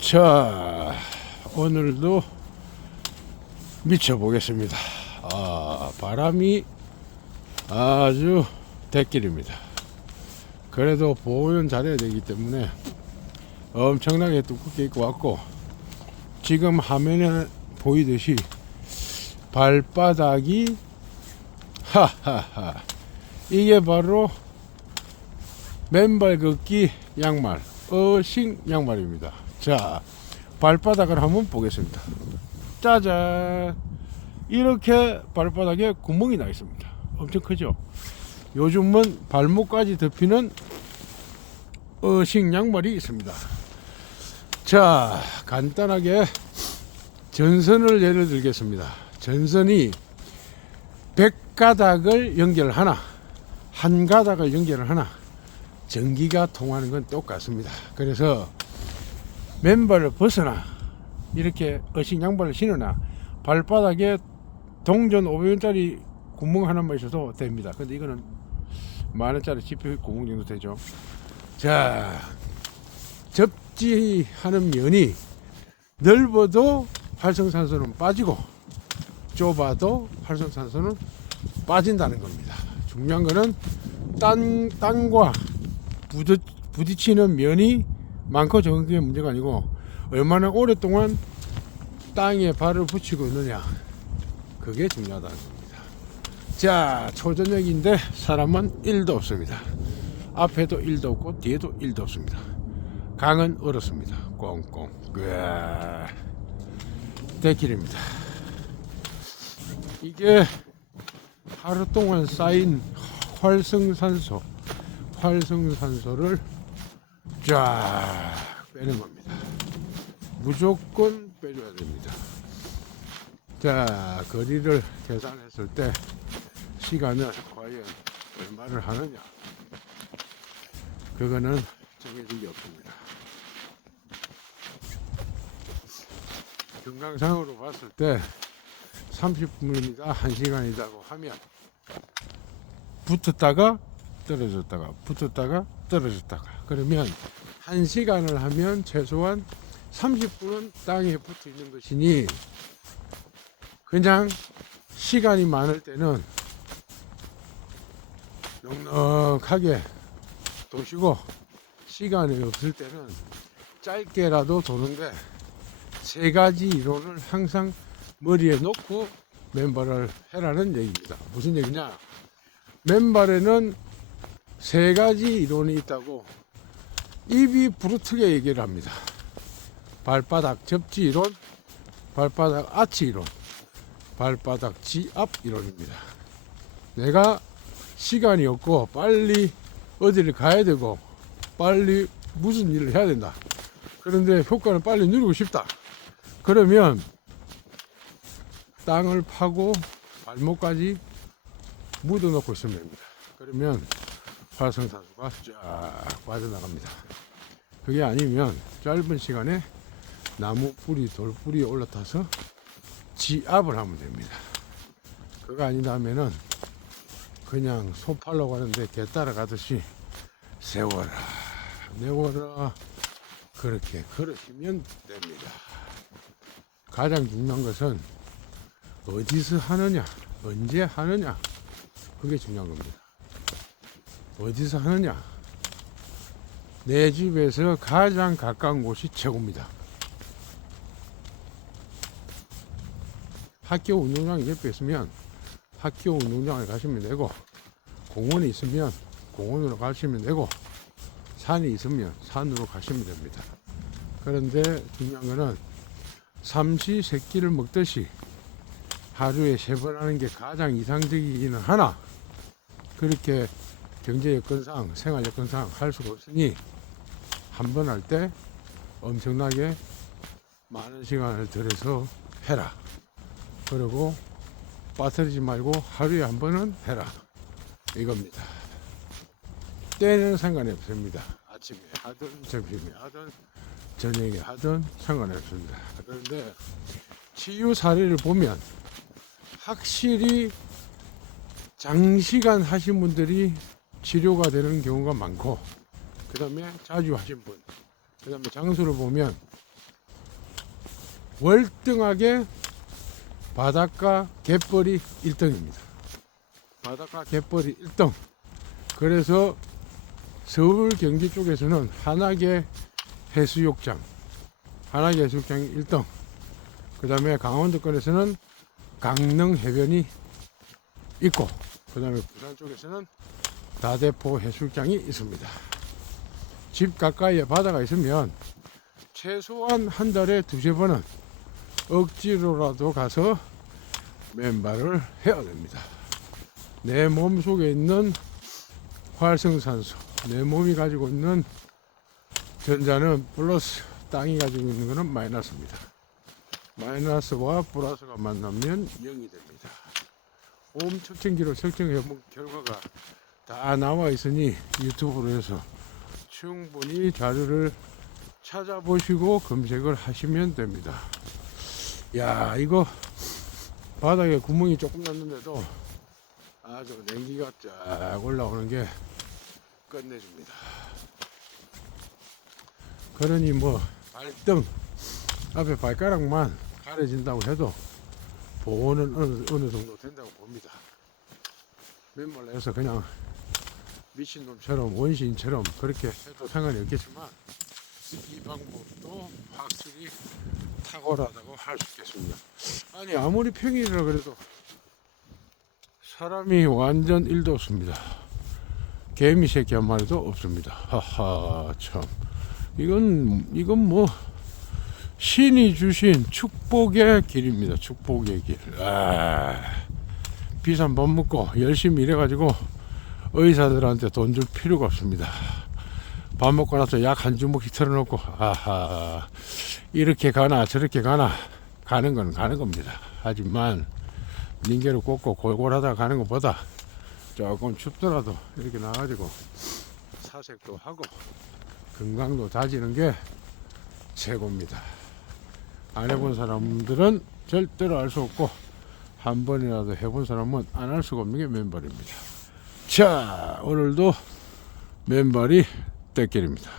자, 오늘도 미쳐보겠습니다. 바람이 아주 대길입니다. 그래도 보호는 잘해야 되기 때문에 엄청나게 두껍게 입고 왔고, 지금 화면에 보이듯이 발바닥이 하하하, 이게 바로 맨발 걷기 양말, 어싱 양말입니다. 자, 발바닥을 한번 보겠습니다. 짜잔, 이렇게 발바닥에 구멍이 나 있습니다. 엄청 크죠. 요즘은 발목까지 덮이는 어싱 양말이 있습니다. 자, 간단하게 전선을 예를 들겠습니다. 전선이 100가닥을 연결하나 한 가닥을 연결하나 전기가 통하는 건 똑같습니다. 그래서 맨발을 벗어나 이렇게 어싱 양발을 신으나 발바닥에 동전 500원짜리 구멍 하나만 있어도 됩니다. 근데 이거는 만원짜리 지폐 구멍 정도 되죠. 자, 접지하는 면이 넓어도 활성산소는 빠지고 좁아도 활성산소는 빠진다는 겁니다. 중요한 거는 땅과 부딪히는 면이 많고 적은 게 문제가 아니고 얼마나 오랫동안 땅에 발을 붙이고 있느냐, 그게 중요하다는 겁니다. 자, 초저녁인데 사람은 1도 없습니다. 앞에도 1도 없고 뒤에도 1도 없습니다. 강은 얼었습니다. 꽁꽁. 대길입니다. 이게 하루 동안 쌓인 활성산소를 쫙 빼는 겁니다. 무조건 빼줘야 됩니다. 자, 거리를 계산했을 때 시간을 과연 얼마를 하느냐, 그거는 정해진 게 없습니다. 경강상으로 봤을 때 30분이다 1시간이라고 하면 붙었다가 떨어졌다가 붙었다가 떨어졌다가, 그러면 1시간을 하면 최소한 30분은 땅에 붙어 있는 것이니, 그냥 시간이 많을 때는 넉넉하게 도시고, 시간이 없을 때는 짧게라도 도는데, 세 가지 이론을 항상 머리에 놓고 맨발을 해라는 얘기입니다. 무슨 얘기냐? 맨발에는 세 가지 이론이 있다고 입이 부르트게 얘기를 합니다. 발바닥 접지 이론, 발바닥 아치 이론, 발바닥 지압 이론입니다. 내가 시간이 없고 빨리 어디를 가야 되고 빨리 무슨 일을 해야 된다, 그런데 효과를 빨리 누리고 싶다, 그러면 땅을 파고 발목까지 묻어놓고 있으면 됩니다. 그러면 활성산소가 쫙 빠져나갑니다. 그게 아니면 짧은 시간에 나무 뿌리, 돌 뿌리에 올라타서 지압을 하면 됩니다. 그거 아니다면은 그냥 소 팔려고 하는데 개 따라가듯이 세워라 내워라, 그렇게 걸으시면 됩니다. 가장 중요한 것은 어디서 하느냐, 언제 하느냐, 그게 중요한 겁니다. 어디서 하느냐, 내 집에서 가장 가까운 곳이 최고입니다. 학교 운동장이 옆에 있으면 학교 운동장에 가시면 되고, 공원이 있으면 공원으로 가시면 되고, 산이 있으면 산으로 가시면 됩니다. 그런데 중요한 거는 삼시세끼를 먹듯이 하루에 3번 하는 게 가장 이상적이기는 하나, 그렇게 경제 여건상 생활 여건상 할 수가 없으니 한 번 할 때 엄청나게 많은 시간을 들여서 해라. 그리고 빠뜨리지 말고 하루에 한 번은 해라, 이겁니다. 때는 상관이 없습니다. 아침에 하든 점심에 하든 저녁에 하든 상관이 없습니다. 그런데 치유 사례를 보면 확실히 장시간 하신 분들이 치료가 되는 경우가 많고, 그 다음에 자주 하신 분, 그 다음에 장소를 보면 월등하게 바닷가 갯벌이 1등입니다. 바닷가 갯벌이 1등. 그래서 서울 경기 쪽에서는 한화계 해수욕장이 1등. 그 다음에 강원도권에서는 강릉 해변이 있고, 그 다음에 부산 쪽에서는 다대포 해수욕장이 있습니다. 집 가까이에 바다가 있으면 최소한 한 달에 2~3번은 억지로라도 가서 맨발을 해야 됩니다. 내 몸 속에 있는 활성산소, 내 몸이 가지고 있는 전자는 플러스, 땅이 가지고 있는 것은 마이너스입니다. 마이너스와 플러스가 만나면 0이 됩니다. 홈 측정기로 측정해 본 결과가 다 나와 있으니 유튜브로 해서 충분히 자료를 찾아보시고 검색을 하시면 됩니다. 야, 이거 바닥에 구멍이 조금 났는데도 아주 냉기가 쫙 올라오는 게 끝내줍니다. 그러니 뭐 발등 앞에 발가락만 가려진다고 해도 보호는 어느 정도 된다고 봅니다. 맨발로 해서 그냥 미친놈처럼 원시인처럼 그렇게 해도 상관이 없겠지만 이 방법도 확실히 탁월하다고 할 수 있겠습니다. 아니, 아무리 평일이라 그래도 사람이 완전 1도 없습니다. 개미 새끼 한 마리도 없습니다. 하하, 참. 이건 뭐 신이 주신 축복의 길입니다. 축복의 길. 비싼 밥 먹고 열심히 일해가지고 의사들한테 돈 줄 필요가 없습니다. 밥 먹고 나서 약 한 주먹씩 털어놓고 이렇게 가나 저렇게 가나 가는 건 가는 겁니다. 하지만 닌게를 꽂고 골골하다 가는 것보다 조금 춥더라도 이렇게 나가지고 사색도 하고 건강도 다지는 게 최고입니다. 안 해본 사람들은 절대로 알 수 없고 한 번이라도 해본 사람은 안 할 수가 없는 게 맨발입니다. 자, 오늘도 맨발이 떼길입니다.